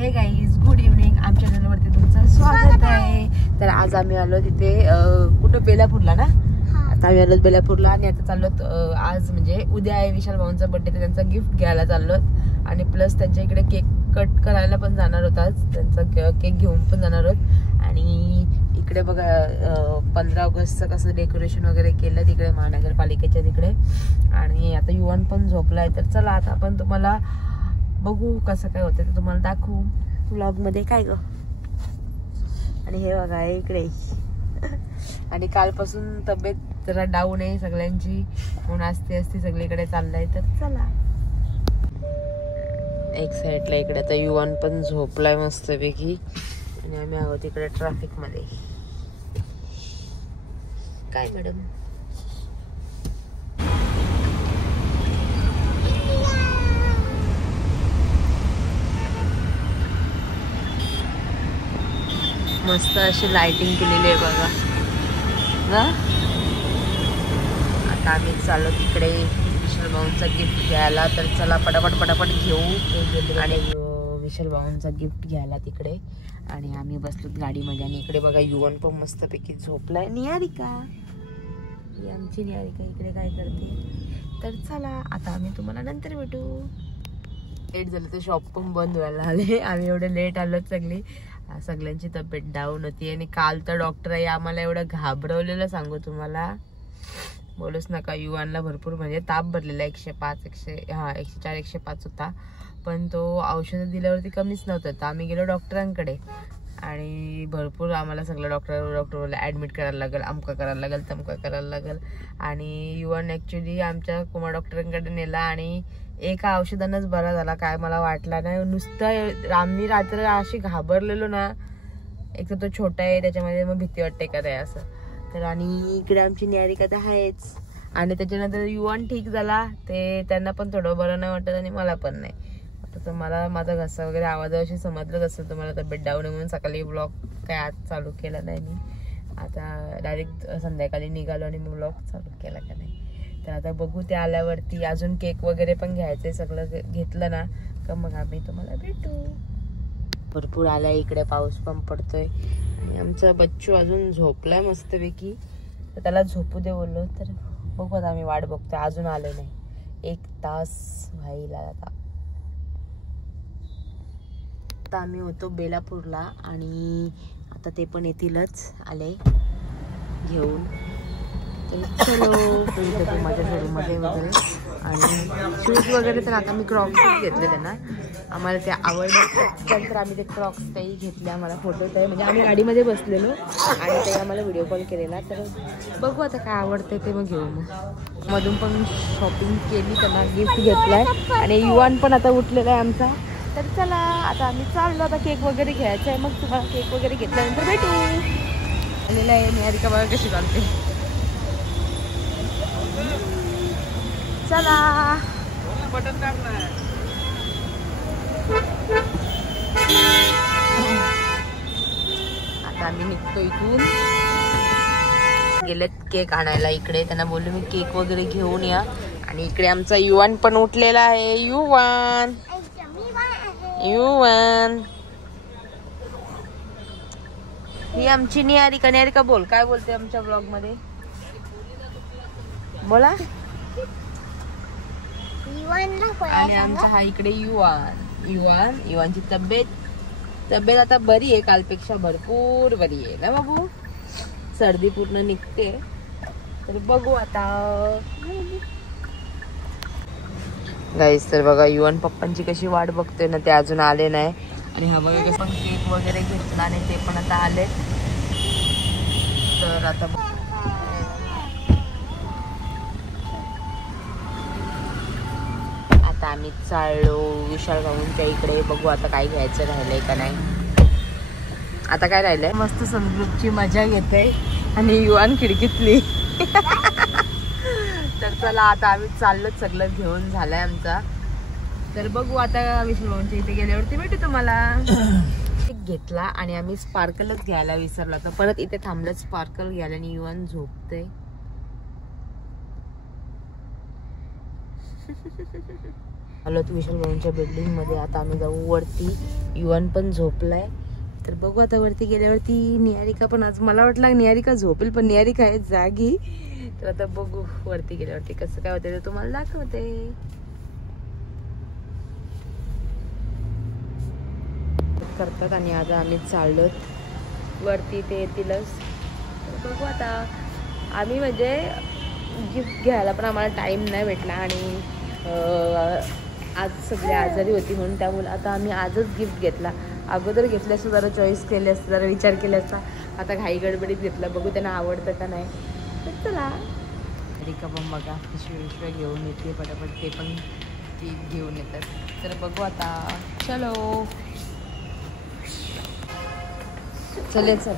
हे guys, good evening. आमच्या चॅनलवरती तुमचं स्वागत आहे. तर आज आम्ही आलो तिथे कुठं बेलापूरला ना. आता आम्ही आलो बेलापूरला आणि आता चाललो आज म्हणजे उद्या आहे विशाल भाऊंचा बर्थडे, तर त्यांचा गिफ्ट घ्यायला चाललो आणि प्लस त्यांच्या इकडे केक कट करायला पण जाणार होता. त्यांचा केक घेऊन पण जाणार आहोत. आणि इकडे बघा 15 ऑगस्टचं कसं डेकोरेशन वगैरे केलं तिकडे महानगरपालिकेच्या तिकडे. आणि आता युवन पण झोपलाय. तर चला आता आपण तुम्हाला बघू कसं काय होतं ते तुम्हाला दाखवू व्लॉग मध्ये काय ग. आणि हे बघा इकडे आणि कालपासून तब्येत जरा डाऊन आहे सगळ्यांची, म्हणून असते सगळीकडे चाललाय. तर चला एक साईडला इकडे आता युवन पण झोपलाय मस्तपैकी आणि आम्ही आहोत इकडे ट्रॅफिक मध्ये. काय मॅडम मस्त अशी लाइटिंग केलेली आहे बघा ना. आता आम्ही चाललो तिकडे विशाल भाऊंचा गिफ्ट घ्यायला. तर चला पटापट घेऊ आणि विशाल भाऊंचा गिफ्ट घ्यायला तिकडे. आणि आम्ही बसलो गाडीमध्ये आणि इकडे बघा युवन पण मस्तपैकी झोपलाय. निहारिका ही आमची निहारिका इकडे काय करते. तर चला आता आम्ही तुम्हाला नंतर भेटू. लेट झालं तर शॉप पण बंद व्हायला आले. आम्ही एवढे लेट आलो सगळ्यांची तब्येत डाऊन होती. आणि काल तर डॉक्टर आहे आम्हाला एवढं घाबरवलेलं सांगू तुम्हाला, बोलूच नका. युवानला भरपूर म्हणजे ताप भरलेला 104 105 होता. पण तो औषधं दिल्यावरती कमीच नव्हतं. तर आम्ही गेलो डॉक्टरांकडे आणि भरपूर आम्हाला सगळं डॉक्टर बोलले ऍडमिट करायला लागेल, अमका करायला लागेल, तमका करायला लागेल. आणि युवन ऍक्च्युली आमच्या कुमार डॉक्टरांकडे नेला आणि एका औषधानंच बरा झाला. काय मला वाटला नाही. नुसतं आम्ही रात्र अशी घाबरलेलो ना. एक तर तो छोटा आहे त्याच्यामध्ये मग भीती वाटते का नाही असं. तर आणि इकडे आमची निहारिका तर आहेच. आणि त्याच्यानंतर युवन ठीक झाला. ते त्यांना पण थोडं बरं नाही वाटत आणि मला पण नाही. तर मला माझा घसा वगैरे आवाजाशी समजलंच असतं तुम्हाला तब्येत डाऊन आहे म्हणून सकाळी ब्लॉग काय आज चालू केला नाही मी. आता डायरेक्ट संध्याकाळी निघालो आणि मी ब्लॉग चालू केला का नाही. तर आता बघू ते आल्यावरती. अजून केक वगैरे पण घ्यायचंय. सगळं घेतलं ना का मग आम्ही तुम्हाला भेटू. भरपूर आलाय इकडे, पाऊस पण पडतोय आणि आमचा बच्चू अजून झोपलाय मस्तपैकी. तर त्याला झोपू दे बोललो. तर बघू आता आम्ही वाट बघतोय. अजून आले नाही. 1 तास व्हायला आता आम्ही होतो बेलापूरला आणि आता ते पण येतीलच आले घेऊन. चलो माझ्या शोरूममध्ये वगैरे आणि शूज वगैरे. तर आता मी क्रॉक्स घेतले त्यांना, आम्हाला ते आवडले. त्यानंतर आम्ही ते क्रॉक्स काही घेतले. आम्हाला फोटो आहे म्हणजे आम्ही गाडीमध्ये बसलेलो आणि ते आम्हाला व्हिडिओ कॉल केलेला. तर बघू आता काय आवडते ते मग घेऊ. मग मधून पण शॉपिंग केली, त्यांना गिफ्ट घेतलाय आणि युवन पण आता उठलेला आहे आमचा. तर चला आता आम्ही चाललो. आता केक वगैरे घ्यायचा आहे, मग तुम्हाला केक वगैरे घेतल्यानंतर भेटू. आलेला आहे निहारिका बघा कशी चालते. चला आता आम्ही निघतो इथून. गेलेत केक आणायला इकडे. त्यांना बोललो मी केक वगैरे घेऊन या. आणि इकडे आमचा युवन पण उठलेला आहे. युवन ही आमची निहारिका. निहारिका बोल, काय बोलते आमच्या ब्लॉग मध्ये बोला. आणि आमचा हा इकडे युवानची तब्येत आता बरी आहे, कालपेक्षा भरपूर बरी आहे ना बाबू. सर्दी पूर्ण निघते. तर बघू आता गाईस. तर बघा युवन पप्पांची कशी वाट बघतोय ना, ते अजून आले नाही. आणि हा बघा कसं पण केक वगैरे घेतला आणि ते पण आता आले. तर आता आम्ही चाललो विशाल भाऊंच्या इकडे. बघू आता काय घ्यायचं राहिलंय का नाही. आता काय राहिलंय, मस्त सनरूफची मजा घेते आणि युवन खिडकीतली. तर चला आता आम्ही चाललोच, सगळं घेऊन झालंय आमचा. तर बघू आता विशाल भाऊंच्या इथे गेल्यावरती भेटू तुम्हाला. घेतला आणि आम्ही स्पार्कलच घ्यायला विसरलो. तर परत इथे थांबलं स्पार्कल घ्यायला आणि युवन झोपते. आलो तू विशाल भाऊंच्या बिल्डिंग मध्ये. आता आम्ही जाऊ वरती. युवन पण झोपलाय, तर बघू आता वरती गेल्यावरती. निहारिका पण आज मला वाटलं निहारिका झोपेल, पण निहारिका आहे जागी. तर आता बघू वरती गेल्यावरती कसं काय होते ते तुम्हाला दाखवते. करतात आणि आता आम्ही चाललोत वरती, ते येतीलच. तर बघू आता. आम्ही म्हणजे गिफ्ट घ्यायला पण आम्हाला टाईम नाही भेटला आणि आज सगळे आजारी होती म्हणून त्यामुळे आता आम्ही आजच गिफ्ट घेतला. अगोदर घेतलं असतं जरा चॉईस केले असतं, जरा विचार केला असता. आता घाई गडबडीत घेतला, बघू त्यांना आवडतं का नाही. तर चला. रिका पण बघा पिशवी घेऊन येते पटापट, ते पण ती घेऊन येतात. तर बघू आता. चलो चले चल.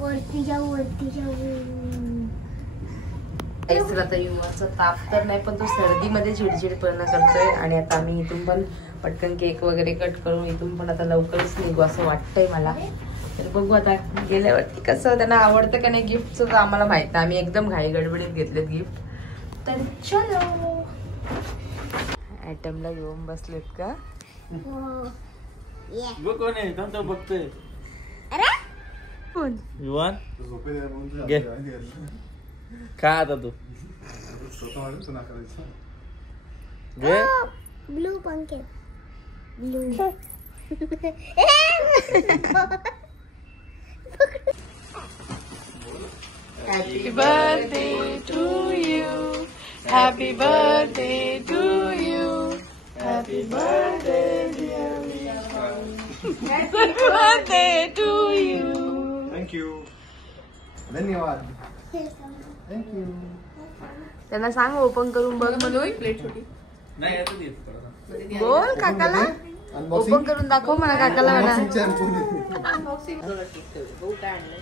वरती जाऊ. आता युवाचा ताप तर नाही, पण तो सर्दीमध्ये चिडचिडपणा करतोय. आणि आता आम्ही इथून पण पटकन केक वगैरे कट करून इथून पण आता लवकरच निघू असं वाटतंय मला. तर बघू आता गेल्यावरती कसं त्यांना आवडतं का नाही गिफ्टचं आम्हाला माहित नाही. आम्ही एकदम घाई गडबडीत घेतलेत गिफ्ट. तर चलो. ऍटमला येऊन बसलेत का? कोण आहे तो बघतोय. कोण? युवन घे खा आता तू घे. ब्लू पंखे. Blue. Happy birthday to you. Happy birthday to you. Happy birthday dear Vishal. Happy birthday to you. Thank you. धन्यवाद. Thank you. त्यांना सांग ओपन करून बघ म्हणून. प्लेट छोटी नाही आता दे. बोल काकाला ओपन करून दाखव मला. काकाला म्हणा अनबॉक्सिंग. बघू काय आणलंय.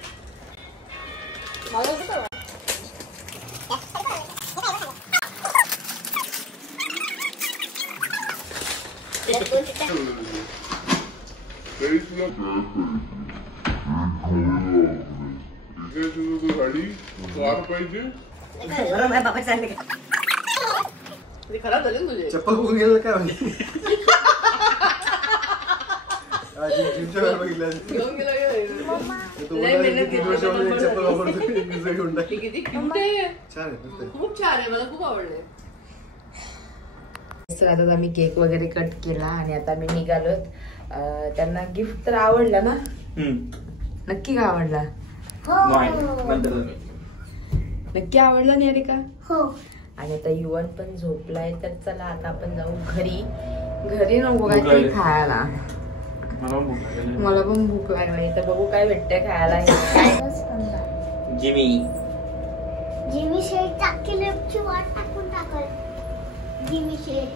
चप्पल बघून गेलं काय म्हणजे जिमच्या वेळेला बघितलं चप्पल वापरतो. खूप छान आहे, मला खूप आवडले. तर आता आम्ही केक वगैरे कट केला आणि आता आम्ही निघालोत. त्यांना गिफ्ट तर आवडला ना? नक्की का आवडला? नक्की आवडला निहारिका? हो. आणि आता युवन पण झोपलाय. तर चला आता आपण जाऊ घरी. घरी नको काहीतरी खायला. मला पण भूक लागली. तर बघू काय भेटतंय खायला. जिमी शेट टाकलेची वाट टाकून टाकल. जिमी शेट.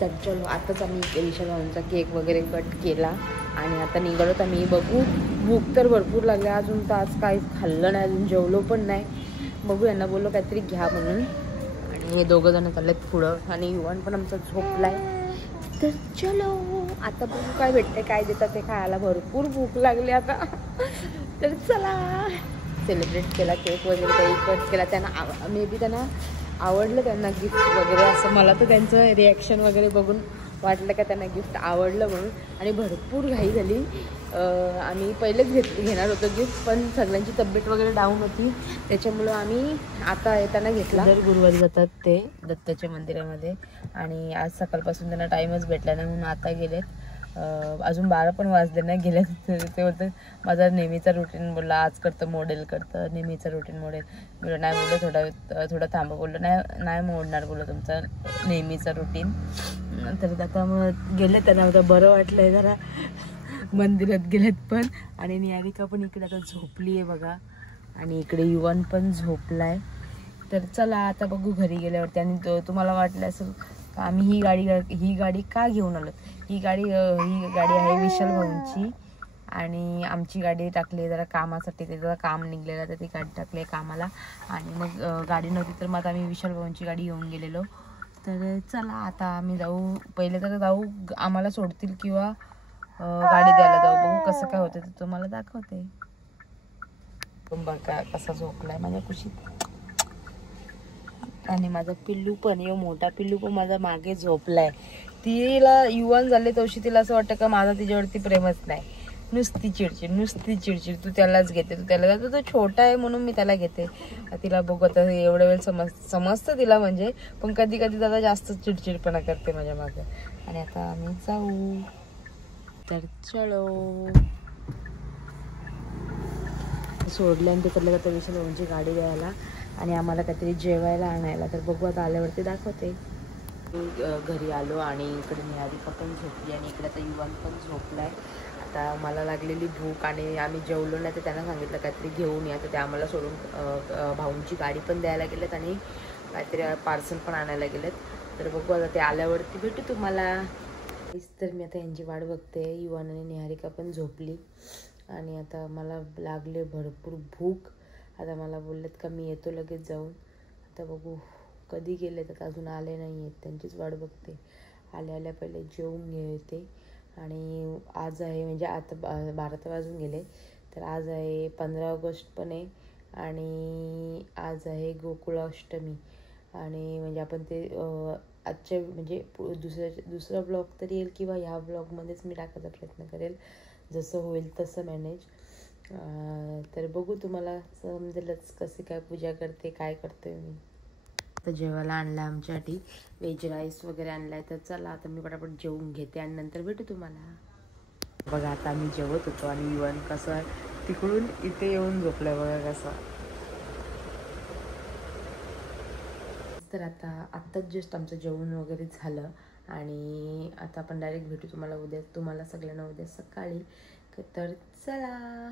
तर चलो आताच आम्ही विशाल भाऊंचा केक वगैरे कट केला आणि आता निघालो. तर मी बघू भूक तर भरपूर लागली. अजून तर आज काही खाल्लं नाही, अजून जेवलो पण नाही. बघू यांना बोललो काहीतरी घ्या म्हणून. आणि हे दोघं जण चाललेत पुढं आणि युवन पण आमचा झोपलाय. तर चलो आता बघू काय भेटते, काय देतात ते खायला. भरपूर भूक लागली आता. तर चला. सेलिब्रेट केला, केक वगैरे काही कट केला. त्यांना मे बी त्यांना आवडलं, त्यांना गिफ्ट वगैरे असं. मला तर त्यांचं रिॲक्शन वगैरे बघून वाटलं का त्यांना गिफ्ट आवडलं म्हणून. आणि भरपूर घाई झाली. आम्ही पहिलेच घेणार होतो गिफ्ट, पण सगळ्यांची तब्येत वगैरे डाऊन होती त्याच्यामुळं आम्ही आता येताना घेतला. दर गुरुवारी जातात ते दत्ताच्या मंदिरामध्ये आणि आज सकाळपासून त्यांना टाईमच भेटला नाही म्हणून आता गेलेत. अजून 12 पण वाजले नाही गेले. ते बोलतं माझा नेहमीचा रुटीन. बोलला आज करतं मॉडेल करतं, नेहमीचं रुटीन मॉडेल. बोललं नाही, बोललं थोडं थांबा. बोललं नाही मोडणार बोललं तुमचं नेहमीचं रुटीन. तर आता मग गेले. त्यांना आता बरं वाटलंय जरा. मंदिरात गेलेत पण. आणि निहारिका पण इकडे आता झोपली आहे बघा. आणि इकडे युवन पण झोपलाय. तर चला आता बघू घरी गेल्यावरती. आणि तुम्हाला वाटलं असेल का आम्ही ही गाडी का घेऊन आलो. ही गाडी आहे विशाल भाऊंची. आणि आमची गाडी टाकली जरा कामासाठी. त्याचं काम निघलेलं तर ती गाडी टाकली कामाला. आणि मग गाडी नव्हती तर मग आम्ही विशाल भाऊंची गाडी घेऊन गेलेलो. तर चला आता आम्ही जाऊ. पहिले तर जाऊ आम्हाला सोडतील किंवा गाडी द्यायला जाऊ. बघू कसं काय होतं ते तुम्हाला दाखवते. बघा कसा झोपलाय माझ्या कुशीत. आणि माझा पिल्लू पण मोठा पिल्लू पण माझा मागे झोपलाय. तिला युवान झाले तवशी तिला असं वाटतं का माझा तिच्यावरती प्रेमच नाही. नुसती चिडचिड. तू त्यालाच घेते, तू त्याला तो छोटा आहे म्हणून मी त्याला घेते. तिला बघत एवढ्या वेळ समजतं तिला म्हणजे, पण कधी कधी दादा जास्त चिडचिडपणा करते माझ्या मागे. आणि आता आम्ही जाऊ तर चलो. सोडल्याने तिकडल्या तर विशाल भाऊंची गाडी द्यायला आणि आम्हाला काहीतरी जेवायला आणायला. तर बघू आता आल्यावरती दाखवते. घरी आलो आणि इकडे निहारिका पण झोपली आणि इकडे आता युवान पण झोपलाय. आता मला लागलेली भूक आणि आम्ही जेवलो नाही तर त्यांना सांगितलं काहीतरी घेऊन या. तर ते आम्हाला सोडून भाऊंची गाडी पण द्यायला गेलेत आणि काहीतरी पार्सल पण आणायला गेलेत. तर बघू आता ते आल्यावरती भेटू तुम्हाला. तर मी आता यांची वाट बघते. युवान आणि निहारिका पण झोपली आणि आता मला लागले भरपूर भूक. आता मला बोललेत का मी येतो लगेच जाऊन. आता बघू कधी गेले तर अजून आले नाही आहेत, त्यांचीच वाट बघते. आल्या पहिले जेवून घेते. आणि आज आहे म्हणजे आता 12 वाजून गेले. तर आज आहे 15 ऑगस्ट पण आहे आणि आज आहे गोकुळाष्टमी. आणि म्हणजे आपण ते आजच्या म्हणजे दुसरा ब्लॉग तरी येईल किंवा ह्या ब्लॉगमध्येच मी टाकायचा प्रयत्न करेल, जसं होईल तसं मॅनेज. तर बघू तुम्हाला समजेलच कसे काय पूजा करते, काय करते मी. आता जेवायला आणलं आमच्यासाठी व्हेज राईस वगैरे आणलाय. तर चला आता मी पटापट जेवून घेते आणि नंतर भेटू तुम्हाला. बघा आता आम्ही जेवत होतो आणि युवन कसं तिकडून इथे येऊन झोपलाय बघा कसं. तर आत्ताच जस्ट आमचं जेवण वगैरे झालं आणि आता आपण डायरेक्ट भेटू तुम्हाला उद्या, तुम्हाला सगळ्यांना उद्या सकाळी. तर चला.